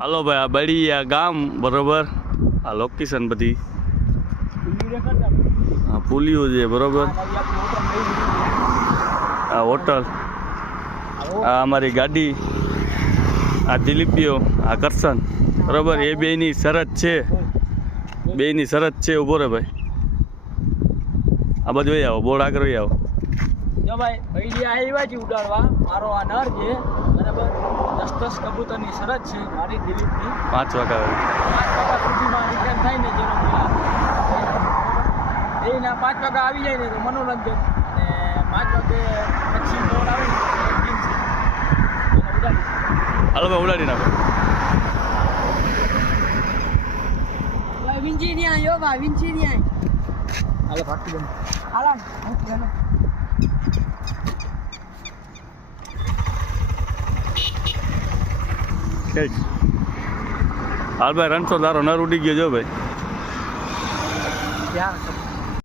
હાલો ભાઈ, આ બળિયા ગામ બરોબર. આ લોકેશન બધી હા પુલિયું છે બરોબર. આ હોટલ, આ અમારી ગાડી, આ દિલીપીઓ, આ કરશન બરોબર. એ બેની શરત છે, બેની શરત છે. ઉભો રે ભાઈ, આ બધું વહી આવો, બોર્ડ આગળ વહી આવો. જો ભાઈ પહેલી આવ્યા છે ઉડાડવા, મારો આ નર છે બરાબર. 10 કબૂતરની શરત છે મારી દિલીપની. 5 વાગ્યા 5 વાગ્યા સુધીમાં રિટર્ન થાય ને જેનો એના 5 વાગ્યા આવી જાય ને તો મનોરંજન, અને 5 વાગે પછી બોર્ડ આવે ને ઉડાડી. હાલો ભાઈ, ઉડાડી નાખો. ભાઈ વિંજી ની આયો, ભાઈ વિંજી ની આય. હાલો ફાટી દે. હાલો હાલ ભાઈ, રણછોડ તારો નર ઉડી ગયો જો ભાઈ. ક્યાં